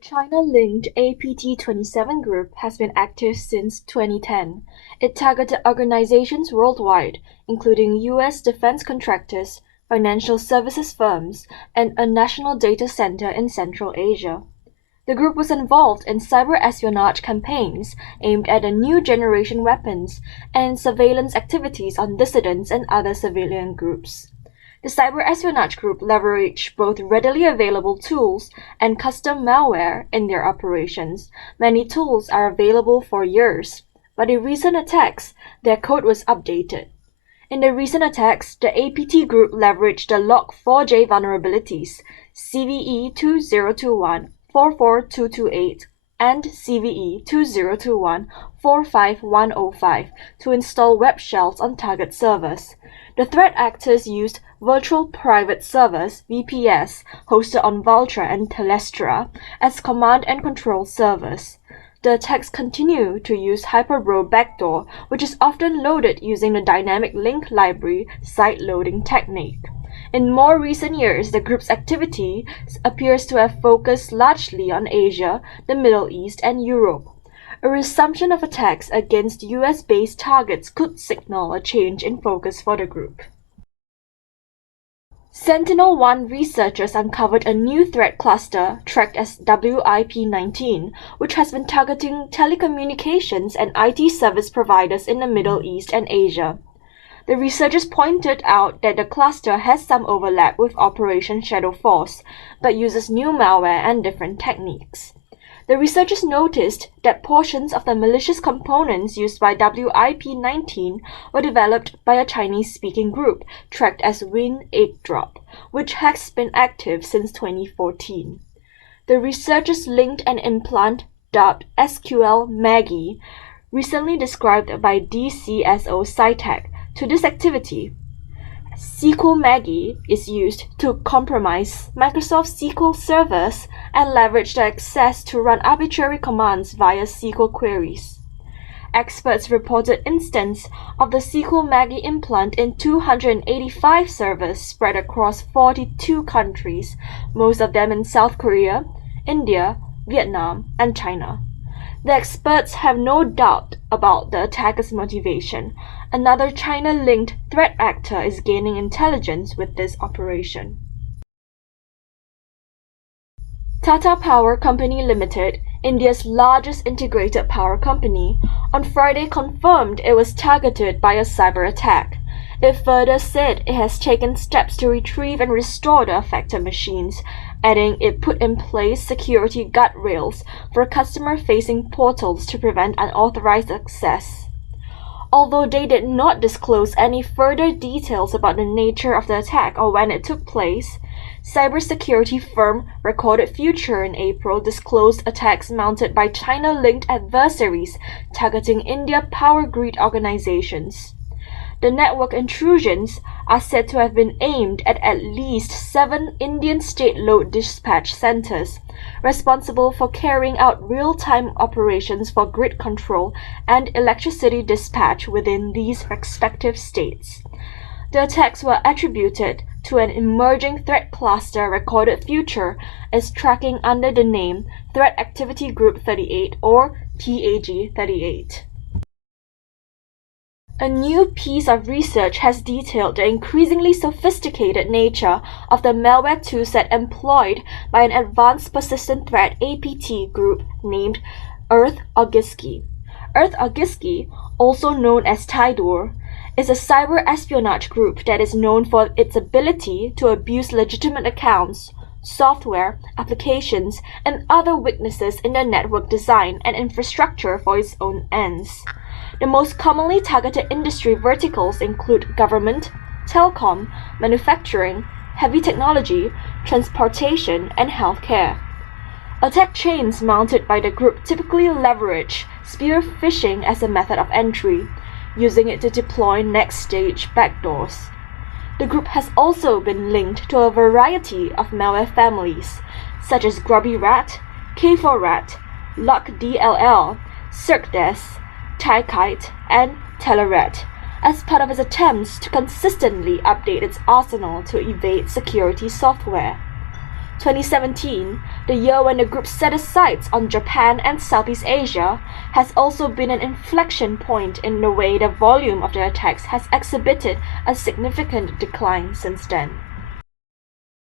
China-linked APT-27 group has been active since 2010. It targeted organizations worldwide, including U.S. defense contractors, financial services firms, and a national data center in Central Asia. The group was involved in cyber espionage campaigns aimed at new generation weapons and surveillance activities on dissidents and other civilian groups. The cyber espionage group leveraged both readily available tools and custom malware in their operations. Many tools are available for years, but in recent attacks, their code was updated. In the recent attacks, the APT group leveraged the Log4j vulnerabilities CVE 2021 44228 and CVE 2021 45105 to install web shells on target servers. The threat actors used virtual private servers (VPS) hosted on Vultr and Telestra as command and control servers. The attacks continue to use Hyperbro backdoor, which is often loaded using the dynamic link library site loading technique. In more recent years, the group's activity appears to have focused largely on Asia, the Middle East, and Europe. A resumption of attacks against US-based targets could signal a change in focus for the group. Sentinel-1 researchers uncovered a new threat cluster tracked as WIP-19, which has been targeting telecommunications and IT service providers in the Middle East and Asia. The researchers pointed out that the cluster has some overlap with Operation Shadow Force, but uses new malware and different techniques. The researchers noticed that portions of the malicious components used by WIP-19 were developed by a Chinese-speaking group tracked as Win8Drop, which has been active since 2014. The researchers linked an implant dubbed SQL Maggie, recently described by DCSO Scitech, to this activity. SQL Maggie is used to compromise Microsoft SQL servers and leverage the access to run arbitrary commands via SQL queries. Experts reported instances of the SQL Maggie implant in 285 servers spread across 42 countries, most of them in South Korea, India, Vietnam, and China. The experts have no doubt about the attacker's motivation. Another China-linked threat actor is gaining intelligence with this operation. Tata Power Company Limited, India's largest integrated power company, on Friday confirmed it was targeted by a cyber attack. It further said it has taken steps to retrieve and restore the affected machines, adding it put in place security guardrails for customer-facing portals to prevent unauthorized access. Although they did not disclose any further details about the nature of the attack or when it took place, cybersecurity firm Recorded Future in April disclosed attacks mounted by China-linked adversaries targeting India power grid organizations. The network intrusions are said to have been aimed at least 7 Indian state load dispatch centers, responsible for carrying out real-time operations for grid control and electricity dispatch within these respective states. The attacks were attributed to an emerging threat cluster Recorded Future is tracking under the name Threat Activity Group 38 or TAG-38. A new piece of research has detailed the increasingly sophisticated nature of the malware toolset employed by an advanced persistent threat APT group named Aughisky. Aughisky, also known as Tidor, is a cyber espionage group that is known for its ability to abuse legitimate accounts, software, applications, and other weaknesses in the network design and infrastructure for its own ends. The most commonly targeted industry verticals include government, telecom, manufacturing, heavy technology, transportation, and healthcare. Attack chains mounted by the group typically leverage spear phishing as a method of entry, using it to deploy next-stage backdoors. The group has also been linked to a variety of malware families, such as Grubby Rat, K4Rat, LuckDLL, CircDes, TyKite, and Telerat, as part of its attempts to consistently update its arsenal to evade security software. 2017, the year when the group set its sights on Japan and Southeast Asia, has also been an inflection point in the way the volume of their attacks has exhibited a significant decline since then.